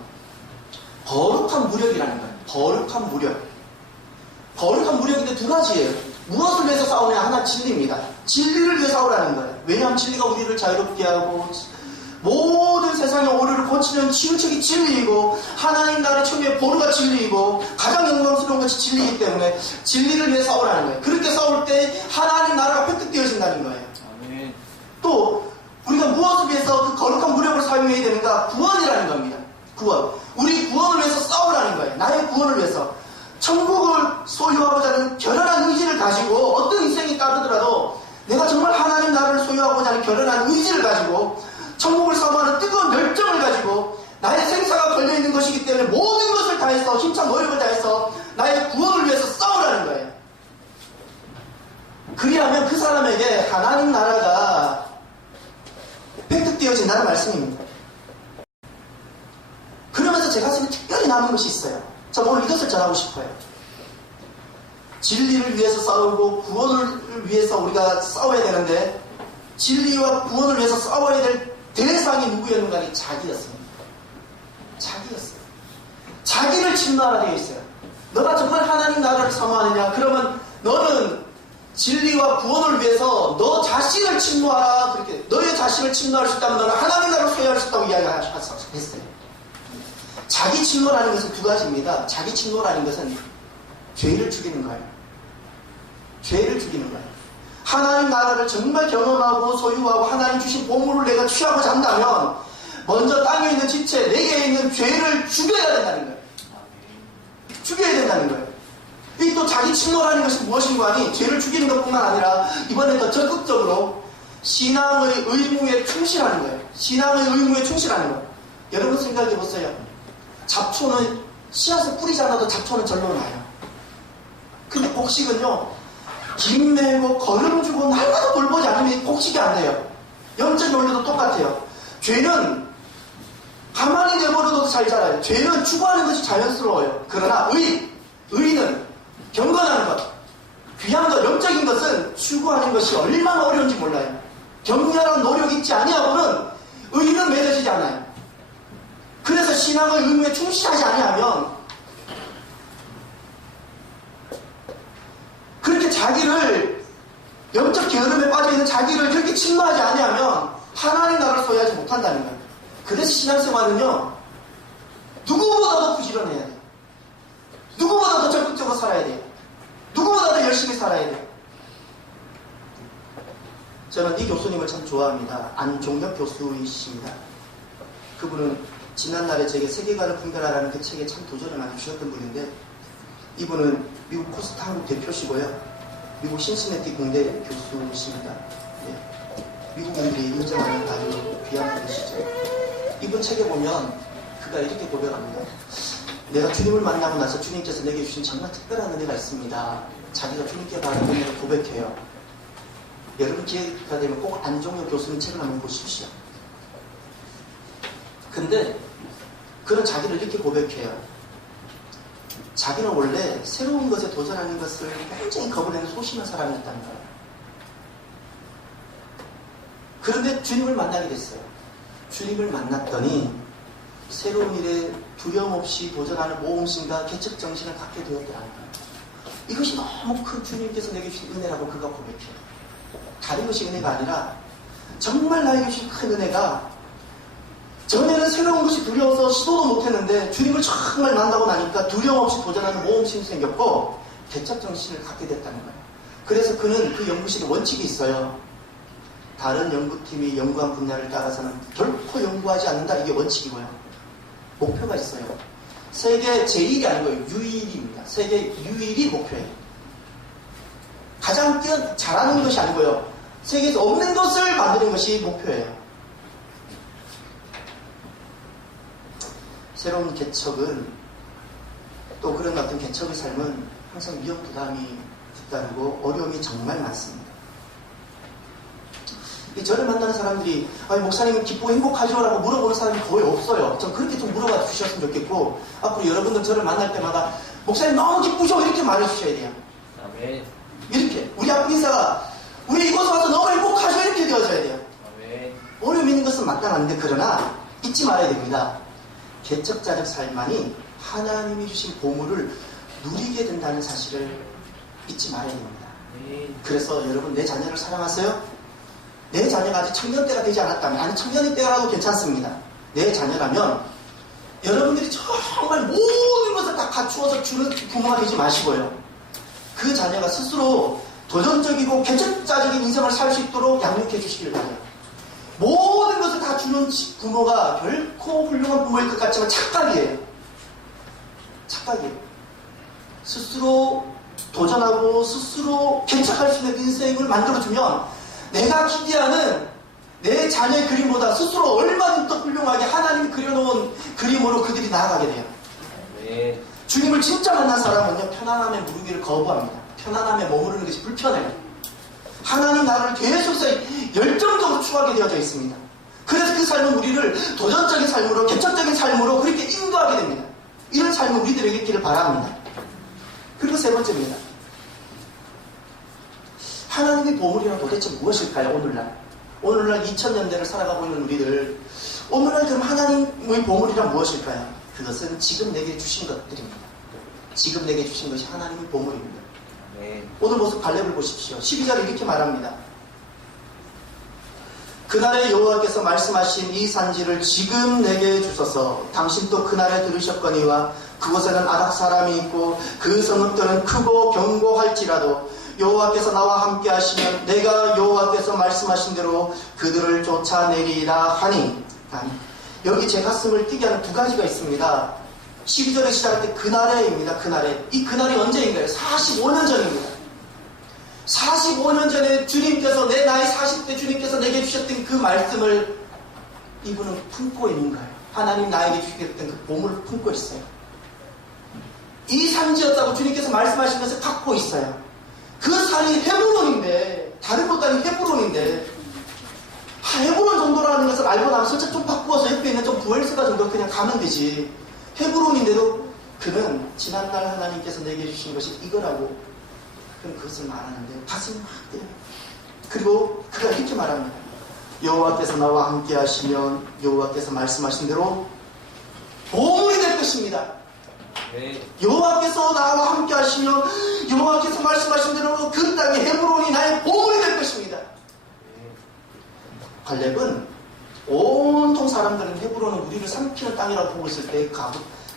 거룩한 무력이라는 거예요. 거룩한 무력. 거룩한 무력인데 2가지예요. 무엇을 위해서 싸우냐? 하나 진리입니다. 진리를 위해 싸우라는 거예요. 왜냐하면 진리가 우리를 자유롭게 하고 모든 세상의 오류를 고치는 치유책이 진리이고 하나님 나라의 처음에 보루가 진리이고 가장 영광스러운 것이 진리이기 때문에 진리를 위해 싸우라는 거예요. 그렇게 싸울 때 하나님 나라가 획득되어진다는 거예요. 아멘. 우리가 무엇을 위해서 그 거룩한 무력을 사용해야 되는가? 구원이라는 겁니다. 구원. 우리 구원을 위해서 싸우라는 거예요. 나의 구원을 위해서. 천국을 소유하고자 하는 결연한 의지를 가지고 어떤 희생이 따르더라도 내가 정말 하나님 나라를 소유하고자 하는 결연한 의지를 가지고 천국을 사모하는 뜨거운 열정을 가지고 나의 생사가 걸려있는 것이기 때문에 모든 것을 다해서 힘찬 노력을 다해서 나의 구원을 위해서 싸우라는 거예요. 그리하면 그 사람에게 하나님 나라가 획득되어진다는 말씀입니다. 그러면서 제 가슴에 특별히 남은 것이 있어요. 자, 오늘 이것을 전하고 싶어요. 진리를 위해서 싸우고 구원을 위해서 우리가 싸워야 되는데 진리와 구원을 위해서 싸워야 될 대상이 누구였는가? 자기였습니다. 자기였어요. 자기를 침노하라 되어 있어요. 너가 정말 하나님 나라를 사모하느냐? 그러면 너는 진리와 구원을 위해서 너 자신을 침노하라. 그렇게 너의 자신을 침노할 수 있다면 너는 하나님 나라를 소유할 수 있다고 이야기했어요. 자기 침노라는 것은 두 가지입니다. 자기 침노라는 것은 죄를 죽이는 거예요. 죄를 죽이는 거예요. 하나님 나라를 정말 경험하고 소유하고 하나님 주신 보물을 내가 취하고자 한다면 먼저 땅에 있는 지체, 내게 있는 죄를 죽여야 된다는 거예요. 죽여야 된다는 거예요. 이 또 자기 침노라는 것이 무엇인가 하니 죄를 죽이는 것뿐만 아니라 이번에 더 적극적으로 신앙의 의무에 충실하는 거예요. 신앙의 의무에 충실하는 거예요. 여러분 생각해 보세요. 잡초는 씨앗을 뿌리지 않아도 잡초는 절로 나요. 근데 곡식은요, 김 매고 거름 주고 날마다 돌보지 않으면 곡식이 안 돼요. 영적인 원리도 똑같아요. 죄는 가만히 내버려둬도 잘 자라요. 죄는 추구하는 것이 자연스러워요. 그러나 의는 경건하는 것, 귀한 것, 영적인 것은 추구하는 것이 얼마나 어려운지 몰라요. 격렬한 노력이 있지 아니하고는 의는 맺어지지 않아요. 그래서 신앙의 의무에 충실하지 아니하면 그렇게 자기를 영적 게으름에 빠져있는 자기를 그렇게 침노하지 아니하면 하나님 나라를 소유하지 못한다는 거예요. 그래서 신앙생활은요, 누구보다 더 부지런해야 돼요. 누구보다 더 적극적으로 살아야 돼요. 누구보다 더 열심히 살아야 돼요. 저는 이 교수님을 참 좋아합니다. 안종혁 교수이십니다. 그분은 지난날에 제게 세계관을 분별하라는 그 책에 참 도전을 많이 주셨던 분인데, 이분은 미국 코스트 한국 대표시고요. 미국 신시내티 공대 교수이십니다. 네. 미국인들이 인정하는 아주 귀한 분이시죠. 이분 책에 보면 그가 이렇게 고백합니다. 내가 주님을 만나고 나서 주님께서 내게 주신 정말 특별한 은혜가 있습니다. 자기가 주님께 받은 은혜를 고백해요. 여러분 기회가 되면 꼭 안종혁 교수님 책을 한번 보십시오. 근데 그는 자기를 이렇게 고백해요. 자기는 원래 새로운 것에 도전하는 것을 굉장히 겁을 내는 소심한 사람이었다는 거예요. 그런데 주님을 만나게 됐어요. 주님을 만났더니 새로운 일에 두려움 없이 도전하는 모험심과 개척정신을 갖게 되었더라는 거예요. 이것이 너무 큰 주님께서 내게 주신 은혜라고 그가 고백해요. 다른 것이 은혜가 아니라 정말 나에게 주신 큰 은혜가, 전에는 새로운 것이 두려워서 시도도 못했는데 주님을 정말 만나고 나니까 두려움 없이 도전하는 모험심이 생겼고 개척정신을 갖게 됐다는 거예요. 그래서 그는 그 연구실에 원칙이 있어요. 다른 연구팀이 연구한 분야를 따라서는 결코 연구하지 않는다. 이게 원칙이고요. 목표가 있어요. 세계 제1이 아니고요. 유일입니다. 세계 유일이 목표예요. 가장 잘하는 것이 아니고요. 세계에서 없는 것을 만드는 것이 목표예요. 새로운 개척은, 또 그런 어떤 개척의 삶은 항상 위험 부담이 뒤따르고 어려움이 정말 많습니다. 저를 만나는 사람들이 목사님은 기쁘고 행복하죠? 라고 물어보는 사람이 거의 없어요. 전 그렇게 좀 물어봐 주셨으면 좋겠고, 앞으로 여러분들 저를 만날 때마다 목사님 너무 기쁘죠? 이렇게 말해 주셔야 돼요. 아멘. 이렇게 우리 앞 인사가 우리 이곳에 와서 너무 행복하죠? 이렇게 되어져야 돼요. 아멘. 어려움 있는 것은 마땅한데, 그러나 잊지 말아야 됩니다. 개척자적 삶만이 하나님이 주신 보물을 누리게 된다는 사실을 잊지 말아야 됩니다. 그래서 여러분, 내 자녀를 사랑하세요? 내 자녀가 아직 청년 때가 되지 않았다면, 아니 청년이 때라도 괜찮습니다. 내 자녀라면 여러분들이 정말 모든 것을 다 갖추어서 주는 부모가 되지 마시고요. 그 자녀가 스스로 도전적이고 개척자적인 인생을 살 수 있도록 양육해 주시길 바라요. 모든 것을 다 주는 부모가 결코 훌륭한 부모일 것 같지만 착각이에요. 착각이에요. 스스로 도전하고 스스로 개척할 수 있는 인생을 만들어주면 내가 기대하는 내 자녀의 그림보다 스스로 얼마나 더 훌륭하게 하나님이 그려놓은 그림으로 그들이 나아가게 돼요. 네. 주님을 진짜 만난 사람은요, 편안함에 무르기를 거부합니다. 편안함에 머무르는 것이 불편해요. 하나님 나라를 계속해서 열정적으로 추구하게 되어져 있습니다. 그래서 그 삶은 우리를 도전적인 삶으로, 개척적인 삶으로 그렇게 인도하게 됩니다. 이런 삶은 우리들에게 있기를 바랍니다. 그리고 세 번째입니다. 하나님의 보물이란 도대체 무엇일까요? 오늘날 2000년대를 살아가고 있는 우리들, 오늘날 그럼 하나님의 보물이란 무엇일까요? 그것은 지금 내게 주신 것들입니다. 지금 내게 주신 것이 하나님의 보물입니다. 네. 오늘 모습 갈렙을 보십시오. 12절에 이렇게 말합니다. 그날에 여호와께서 말씀하신 이 산지를 지금 내게 주소서. 당신 또 그날에 들으셨거니와 그곳에는 아락 사람이 있고 그 성읍들은 크고 견고할지라도 여호와께서 나와 함께 하시면 내가 여호와께서 말씀하신 대로 그들을 쫓아내리라 하니. 여기 제 가슴을 뛰게 하는 두 가지가 있습니다. 12절에 시작할 때 그날에입니다. 그날에. 이 그날이 언제인가요? 45년 전입니다. 45년 전에 주님께서, 내 나이 40대 주님께서 내게 주셨던 그 말씀을 이분은 품고 있는 거예요. 하나님 나에게 주셨던 그 보물을 품고 있어요. 이 산지였다고 주님께서 말씀하신 것을 갖고 있어요. 그 산이 헤브론인데, 다른 곳도 아닌 헤브론인데, 헤브론 정도라는 것을 알고 나면 살짝 좀 바꾸어서 옆에 있는 좀 부엘세가 정도 그냥 가면 되지. 헤브론인데도 그는 지난날 하나님께서 내게 주신 것이 이거라고 그는 그것을 말하는데 가슴이 막 뛰어요. 그리고 그가 이렇게 말합니다. 여호와께서 나와 함께 하시면 여호와께서 말씀하신 대로 보물이 될 것입니다. 네. 여호와께서 나와 함께 하시면 여호와께서 말씀하신 대로 그 땅의 헤브론이 나의 보물이 될 것입니다. 갈렙은 온통 사람들은 헤브론은 우리를 삼키는 땅이라고 보고 있을 때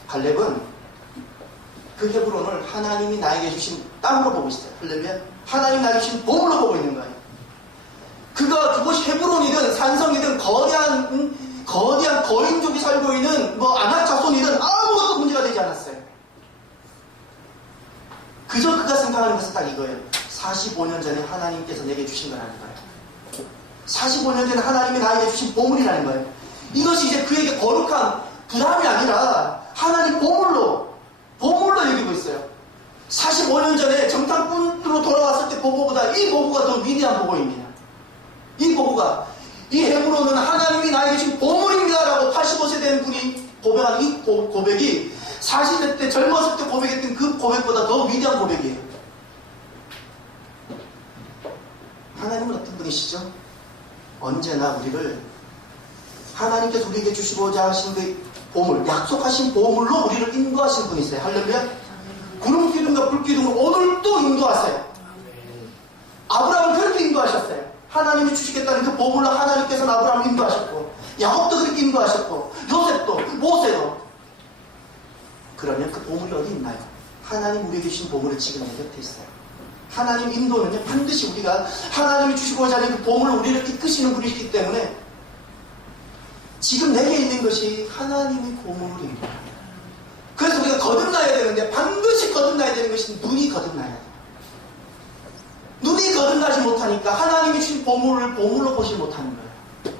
갈렙은 그 헤브론을 하나님이 나에게 주신 땅으로 보고 있어요. 할렐루야. 하나님 나에게 주신 보물로 보고 있는 거예요. 그것이 헤브론이든 산성이든 거대한 거인족이 살고 있는 아낙 자손이든 아무것도 문제가 되지 않았어요. 그저 그가 생각하는 것은 딱 이거예요. 45년 전에 하나님께서 내게 주신 거라는 거예요. 45년 전에 하나님이 나에게 주신 보물이라는 거예요. 이것이 이제 그에게 거룩한 부담이 아니라 하나님 보물로 여기고 있어요. 45년 전에 정탐꾼으로 돌아왔을 때 보고보다 이 보고가 더 위대한 보고입니다. 이 보고가, 이 헤브론은 하나님이 나에게 주신 보물입니다 라고 85세 된 분이 고백한 이 고백이 40대 때 젊었을 때 고백했던 그 고백보다 더 위대한 고백이에요. 하나님은 어떤 분이시죠? 언제나 우리를 하나님께서 우리에게 주시고자 하신 그 보물, 약속하신 보물로 우리를 인도하신 분이세요. 할렐루야. 구름 기둥과 불 기둥을 오늘도 인도하세요. 아브라함을 그렇게 인도하셨어요. 하나님이 주시겠다는 그 보물로 하나님께서는 아브라함을 인도하셨고, 야곱도 그렇게 인도하셨고, 요셉도, 모세도. 그러면 그 보물이 어디 있나요? 하나님 우리에게 주신 보물은 지금 내 곁에 있어요. 하나님 인도는요, 반드시 우리가 하나님이 주시고자 하는 그 보물을 우리를 이끄시는 분이시기 때문에 지금 내게 있는 것이 하나님의 보물입니다. 그래서 우리가 거듭나야 되는데 반드시 거듭나야 되는 것이 눈이 거듭나야 돼요. 눈이 거듭나지 못하니까 하나님이 주신 보물을 보물로 보지 못하는 거예요.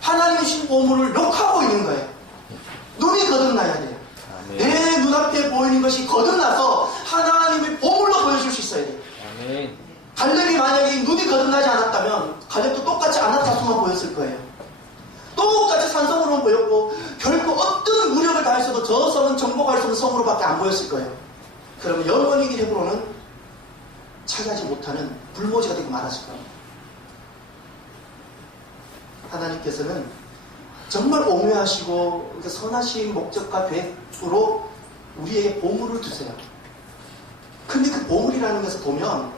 하나님이 주신 보물을 욕하고 있는 거예요. 눈이 거듭나야 돼요. 내 눈앞에 보이는 것이 거듭나서 하나님의 보물로 보여줄 수 있어야 돼요. 갈렙이 만약에 눈이 거듭나지 않았다면 갈렙도 똑같이 아낙자수만 보였을 거예요. 똑같이 산성으로만 보였고 결코 어떤 무력을 다했어도 저 성은 정복할 수 없는 성으로밖에 안 보였을 거예요. 그러면 영원히 길 헤브론은 차지하지 못하는 불모지가 되고 말았을 겁니다. 하나님께서는 정말 오묘하시고 선하신 목적과 계획으로 우리에게 보물을 주세요. 근데 그 보물이라는 것을 보면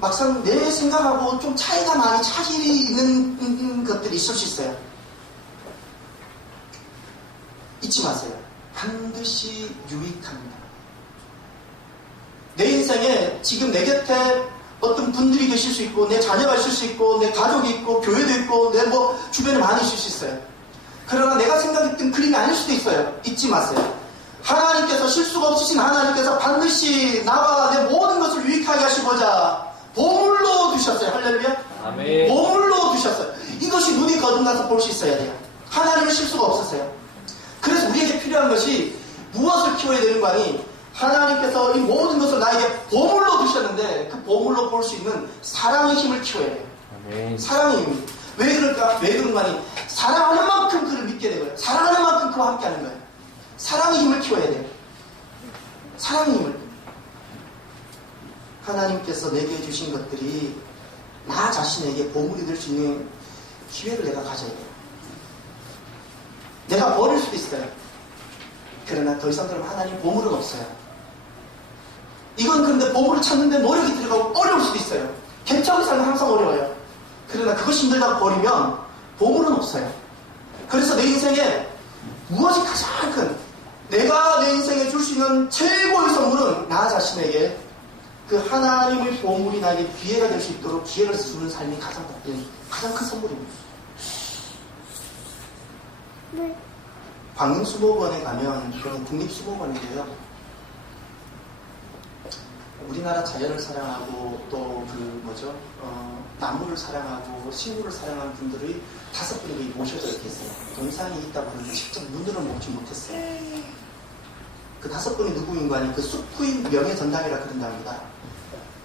막상 내 생각하고 좀 차이가 많이 차질이 있는 것들이 있을 수 있어요. 잊지 마세요. 반드시 유익합니다. 내 인생에 지금 내 곁에 어떤 분들이 계실 수 있고, 내 자녀가 있을 수 있고, 내 가족이 있고, 교회도 있고, 내 주변에 많이 있을 수 있어요. 그러나 내가 생각했던 그림이 아닐 수도 있어요. 잊지 마세요. 하나님께서, 실수가 없으신 하나님께서 반드시 나와 내 모든 것을 유익하게 하시고자 보물로 두셨어요. 할렐루야. 아멘. 보물로 두셨어요. 이것이 눈이 거듭나서 볼 수 있어야 돼요. 하나님은 실수가 없으세요. 그래서 우리에게 필요한 것이 무엇을 키워야 되는 거 아니, 하나님께서 이 모든 것을 나에게 보물로 두셨는데 그 보물로 볼 수 있는 사랑의 힘을 키워야 돼요. 아멘. 사랑의 힘. 왜 그럴까? 왜 그런 거 아니? 사랑하는 만큼 그를 믿게 되고요. 사랑하는 만큼 그와 함께 하는 거예요. 사랑의 힘을 키워야 돼요. 사랑의 힘을. 하나님께서 내게 주신 것들이 나 자신에게 보물이 될 수 있는 기회를 내가 가져야 돼요. 내가 버릴 수도 있어요. 그러나 더 이상 그러면 하나님 보물은 없어요. 이건 그런데 보물을 찾는데 노력이 들어가고 어려울 수도 있어요. 개척의 삶은 항상 어려워요. 그러나 그것이 힘들다고 버리면 보물은 없어요. 그래서 내 인생에 무엇이 가장 큰, 내가 내 인생에 줄 수 있는 최고의 선물은 나 자신에게 그 하나님의 보물이 나에게 기회가 될 수 있도록 기회를 주는 삶이 가장 큰 선물입니다. 네. 광흥수목원에 가면, 그건 국립수목원인데요. 우리나라 자연을 사랑하고 또 나무를 사랑하고 식물을 사랑하는 분들이 5분이 모셔져 있겠어요. 동상이 있다고 하는데 직접 눈으로는 보지 못했어요. 그 5분이 누구인가 하니 그 숲의 명예전당이라 그런답니다.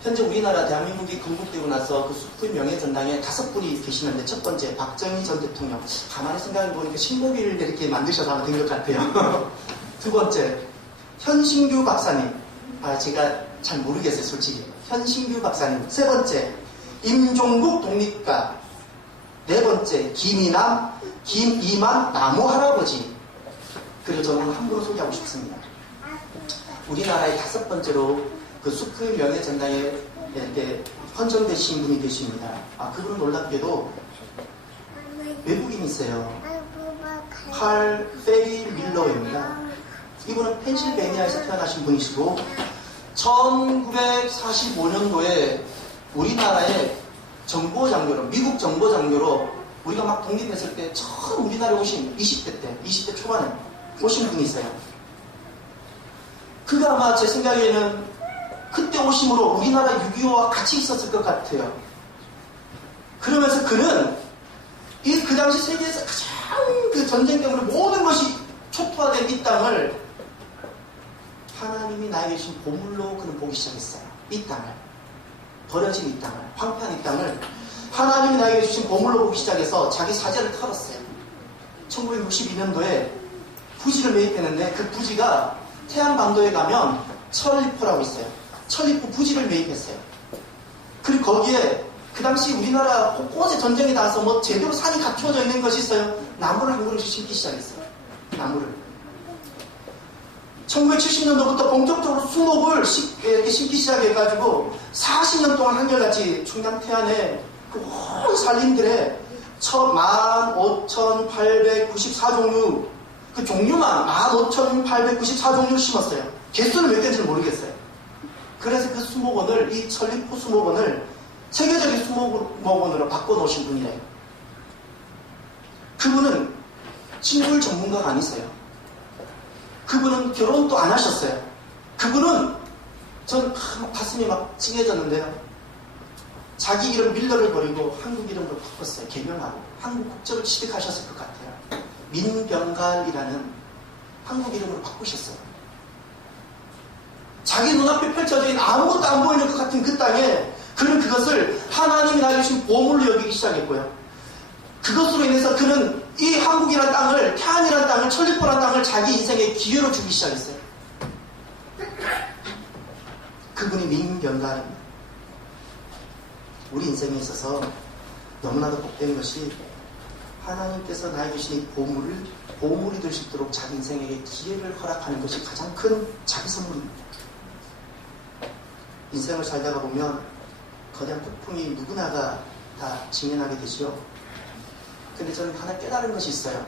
현재 우리나라 대한민국이 건국되고 나서 그 숲의 명예전당에 5분이 계시는데, 첫 번째 박정희 전 대통령, 가만히 생각해보니까 식목일을 이렇게 만드셔서 하면 된 것 같아요. 두 번째 현신규 박사님, 제가 잘 모르겠어요 솔직히. 현신규 박사님. 세 번째 임종국 독립가. 네 번째 김이만 나무 할아버지. 그리고 저는 한 분을 소개하고 싶습니다. 우리나라의 5번째로 그 숲의 명예전당에 이렇게 헌정되신 분이 계십니다. 그분은 놀랍게도 외국인이세요. 칼 페리 밀러입니다. 이분은 펜실베니아에서 태어나신 분이시고 1945년도에 우리나라의 정보장교로, 미국 정보장교로 우리가 막 독립했을 때 처음 우리나라에 오신 20대 초반에 오신 분이 있어요. 그가 아마 제 생각에는 그때 오심으로 우리나라 6.25와 같이 있었을 것 같아요. 그러면서 그는 그 당시 세계에서 가장 그 전쟁 때문에 모든 것이 초토화된 이 땅을 하나님이 나에게 주신 보물로 그는 보기 시작했어요. 이 땅을, 버려진 이 땅을, 황폐한 이 땅을 하나님이 나에게 주신 보물로 보기 시작해서 자기 사제를 털었어요. 1962년도에 부지를 매입했는데 그 부지가 태안반도에 가면 천리포라고 있어요. 천리포 부지를 매입했어요. 그리고 거기에 그 당시 우리나라 곳곳에 전쟁이 나서 제대로 산이 갖춰져 있는 것이 있어요. 나무를 한 그루씩 심기 시작했어요. 나무를. 1970년도부터 본격적으로 수목을 이렇게 심기 시작해가지고 40년 동안 한결같이 충남 태안에 그 온 산림들에 15,894종류, 그 종류만 15,894종류를 심었어요. 개수는 몇 개인지 모르겠어요. 그래서 그 수목원을, 이 천리포 수목원을 세계적인 수목원으로 바꿔놓으신 분이래요. 그분은 식물 전문가가 아니세요. 그분은 결혼도 안 하셨어요. 그분은 전 가슴이 막 찡해졌는데요. 자기 이름 밀러를 버리고 한국 이름으로 바꿨어요. 개명하고 한국 국적을 취득하셨을 것 같아요. 민병갈이라는 한국 이름으로 바꾸셨어요. 자기 눈앞에 펼쳐져 있는 아무것도 안 보이는 것 같은 그 땅에 그는 그것을 하나님이 나에게 주신 보물로 여기기 시작했고요. 그것으로 인해서 그는 이 한국이란 땅을, 태안이란 땅을, 천리포란 땅을 자기 인생의 기회로 주기 시작했어요. 그분이 민병갈입니다. 우리 인생에 있어서 너무나도 복된 것이 하나님께서 나에게 주신 이 보물이 될 수 있도록 자기 인생에게 기회를 허락하는 것이 가장 큰 자기 선물입니다. 인생을 살다가 보면 거대한 폭풍이 누구나가 다 직면하게 되죠. 근데 저는 하나 깨달은 것이 있어요.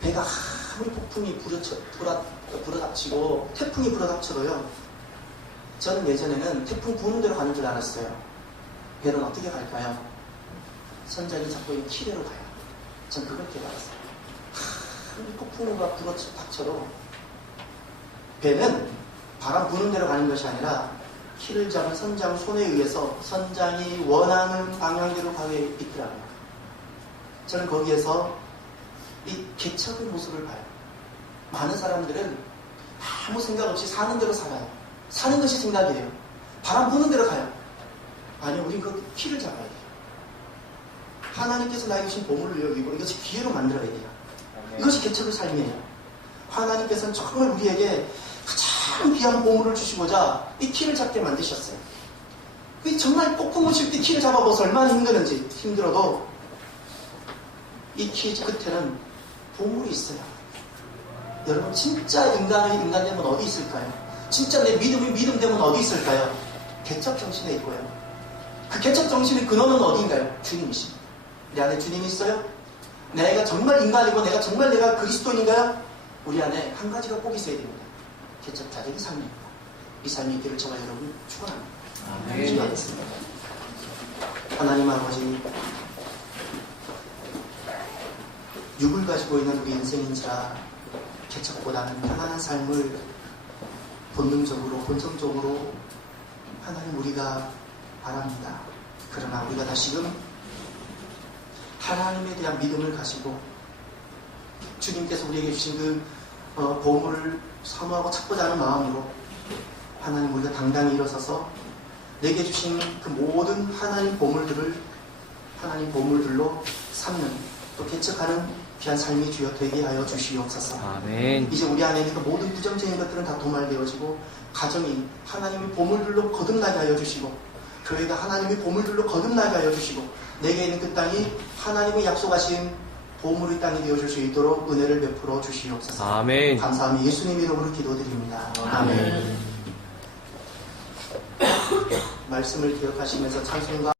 배가 아무리 폭풍이 불어닥치고 태풍이 불어닥쳐도요, 저는 예전에는 태풍 부는 대로 가는 줄 알았어요. 배는 어떻게 갈까요? 선장이 잡고 있는 키대로 가요. 전 그걸 깨달았어요. 폭풍우가 불어닥쳐도 배는 바람 부는 대로 가는 것이 아니라 키를 잡은 선장 손에 의해서 선장이 원하는 방향대로 가게 있더라고요. 저는 거기에서 이 개척의 모습을 봐요. 많은 사람들은 아무 생각 없이 사는 대로 살아요. 사는 것이 생각이에요. 바람 부는 대로 가요. 아니요, 우린 그 키를 잡아야 돼요. 하나님께서 나에게 주신 보물을 여기고 이것이 기회로 만들어야 돼요. 이것이 개척의 삶이에요. 하나님께서는 정말 우리에게 가장 귀한 보물을 주시고자 이 키를 잡게 만드셨어요. 정말 폭풍우 칠 때 키를 잡아봐서 얼마나 힘드는지, 힘들어도 이 키 끝에는 보물이 있어요. 여러분, 진짜 인간의 인간됨은 어디 있을까요? 진짜 내 믿음이 믿음됨은 어디 있을까요? 개척 정신에 있고요. 그 개척 정신의 근원은 어디인가요? 주님이십니다. 내 안에 주님이 있어요? 내가 정말 인간이고 내가 그리스도인인가요? 우리 안에 한 가지가 꼭 있어야 됩니다. 개척자적인 삶입니다. 이 삶이 있기를 저와 여러분 축원합니다. 기도하겠습니다. 하나님 아버지, 육을 가지고 있는 우리 인생인지라 개척보다는 편안한 삶을 본능적으로 본성적으로 하나님 우리가 바랍니다. 그러나 우리가 다시금 하나님에 대한 믿음을 가지고 주님께서 우리에게 주신 그 보물을 사모하고 찾고자 하는 마음으로 하나님 우리가 당당히 일어서서 내게 주신 그 모든 하나님 보물들을 하나님 보물들로 삼는 또 개척하는 귀한 삶이 주여 되게 하여 주시옵소서. 아멘. 이제 우리 안에 있는 그 모든 부정적인 것들은 다 도말되어지고 가정이 하나님의 보물들로 거듭나게 하여 주시고 교회가 하나님의 보물들로 거듭나게 하여 주시고 내게 있는 그 땅이 하나님의 약속하신 보물의 땅이 되어줄 수 있도록 은혜를 베풀어 주시옵소서. 아멘. 감사하며 예수님 이름으로 기도드립니다. 아멘. 말씀을 기억하시면서 찬송가